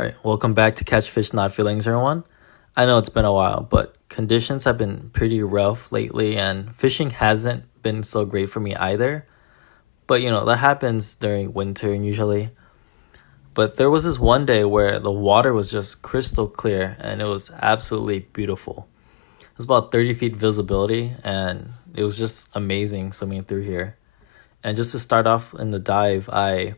Alright, welcome back to Catch Fish Not Feelings, everyone. I know it's been a while, but conditions have been pretty rough lately and fishing hasn't been so great for me either. But that happens during winter usually. But there was this one day where the water was just crystal clear and it was absolutely beautiful. It was about 30 feet visibility and it was just amazing swimming through here. And just to start off in the dive, I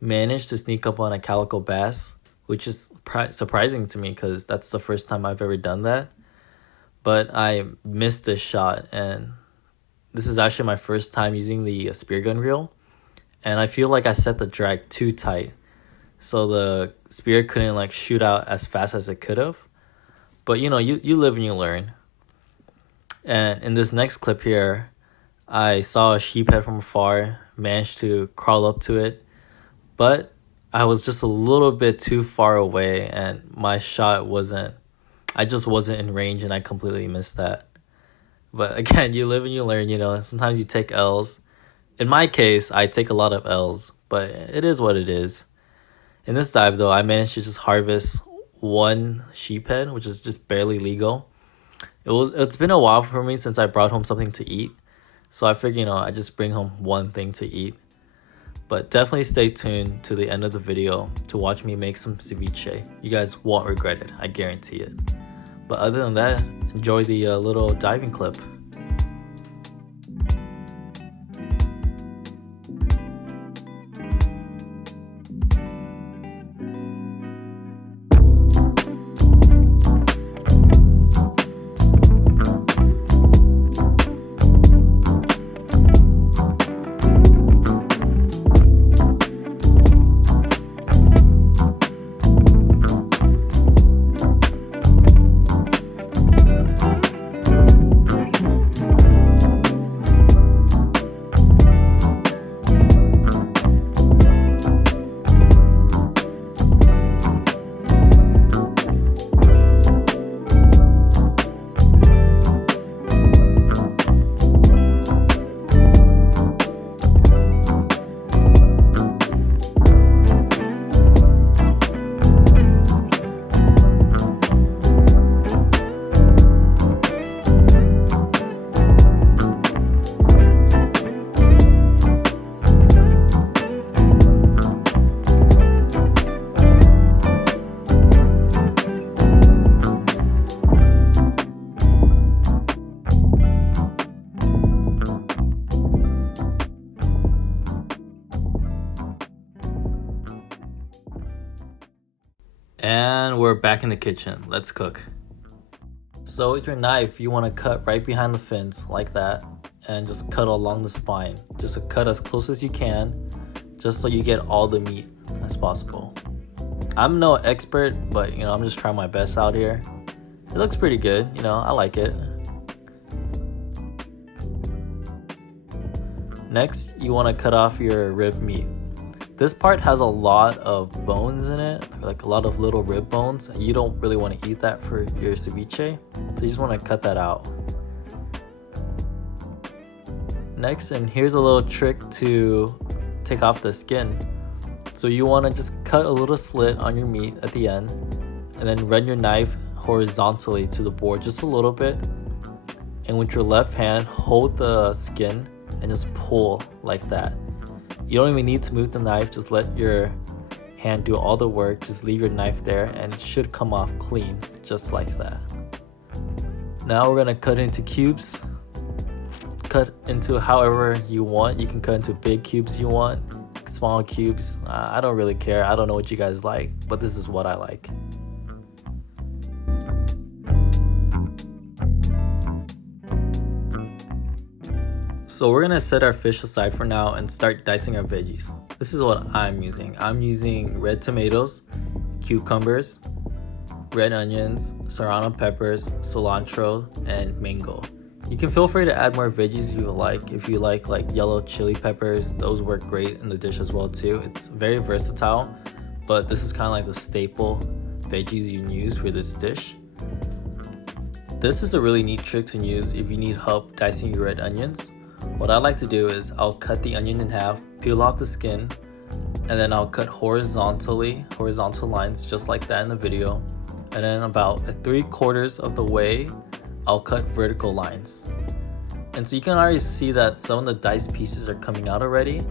managed to sneak up on a calico bass, which is surprising to me because that's the first time I've ever done that. But I missed this shot, and this is actually my first time using the speargun reel. And I feel like I set the drag too tight, so the spear couldn't shoot out as fast as it could have. But you live and you learn. And in this next clip here, I saw a sheephead from afar, managed to crawl up to it, but I was just a little bit too far away and my shot I just wasn't in range and I completely missed that. But again, you live and you learn, sometimes you take L's. In my case, I take a lot of L's, but it is what it is. In this dive though, I managed to just harvest one sheephead, which is just barely legal. It's been a while for me since I brought home something to eat. So I figured, I just bring home one thing to eat. But definitely stay tuned to the end of the video to watch me make some ceviche. You guys won't regret it, I guarantee it. But other than that, enjoy the little diving clip. And we're back in the kitchen. Let's cook. So with your knife, you want to cut right behind the fins like that and just cut along the spine. Just cut as close as you can, just so you get all the meat as possible. I'm no expert, but I'm just trying my best out here. It looks pretty good, I like it. Next, you want to cut off your rib meat. This part has a lot of bones in it, like a lot of little rib bones. You don't really want to eat that for your ceviche, so you just want to cut that out. Next, and here's a little trick to take off the skin. So you want to just cut a little slit on your meat at the end, and then run your knife horizontally to the board just a little bit. And with your left hand, hold the skin and just pull like that. You don't even need to move the knife, just let your hand do all the work. Just leave your knife there and it should come off clean, just like that. Now we're gonna cut into cubes. Cut into however you want. You can cut into big cubes you want, small cubes. I don't really care. I don't know what you guys like, but this is what I like. So we're gonna set our fish aside for now and start dicing our veggies. This is what I'm using. I'm using red tomatoes, cucumbers, red onions, serrano peppers, cilantro, and mango. You can feel free to add more veggies you like. If you like yellow chili peppers, those work great in the dish as well too. It's very versatile, but this is kind of like the staple veggies you use for this dish. This is a really neat trick to use if you need help dicing your red onions. What I like to do is I'll cut the onion in half, peel off the skin, And then I'll cut horizontal lines just like that in the video. And then about 3/4 of the way, I'll cut vertical lines. And so you can already see that some of the diced pieces are coming out already.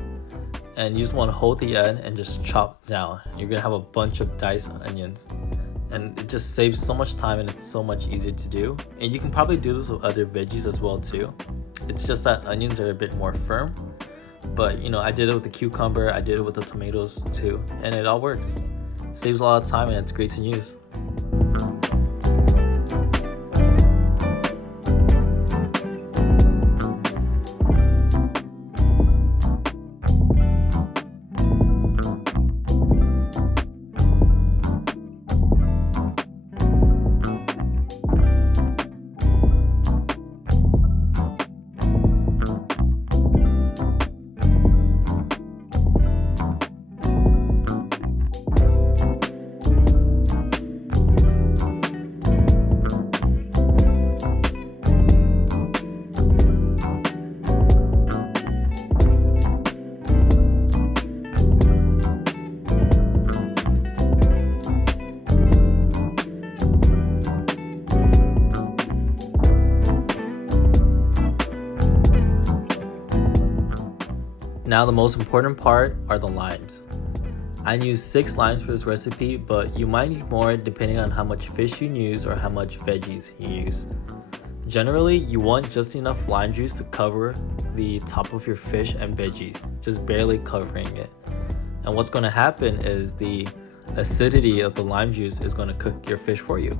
And you just want to hold the end and just chop down. You're gonna have a bunch of diced onions. And it just saves so much time and it's so much easier to do. And you can probably do this with other veggies as well too. It's just that onions are a bit more firm. But you know, I did it with the cucumber, I did it with the tomatoes too, and it all works. Saves a lot of time and it's great to use. Now the most important part are the limes. I used 6 limes for this recipe, but you might need more depending on how much fish you use or how much veggies you use. Generally, you want just enough lime juice to cover the top of your fish and veggies, just barely covering it. And what's going to happen is the acidity of the lime juice is going to cook your fish for you.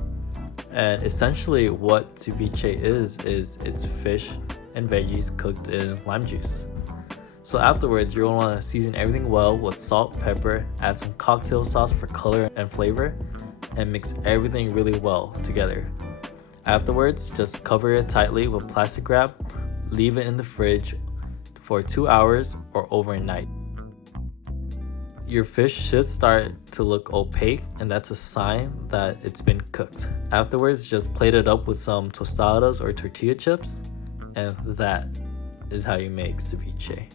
And essentially what ceviche is it's fish and veggies cooked in lime juice. So afterwards, you're going to want to season everything well with salt, pepper, add some cocktail sauce for color and flavor, and mix everything really well together. Afterwards, just cover it tightly with plastic wrap, leave it in the fridge for 2 hours or overnight. Your fish should start to look opaque, and that's a sign that it's been cooked. Afterwards, just plate it up with some tostadas or tortilla chips, and that is how you make ceviche.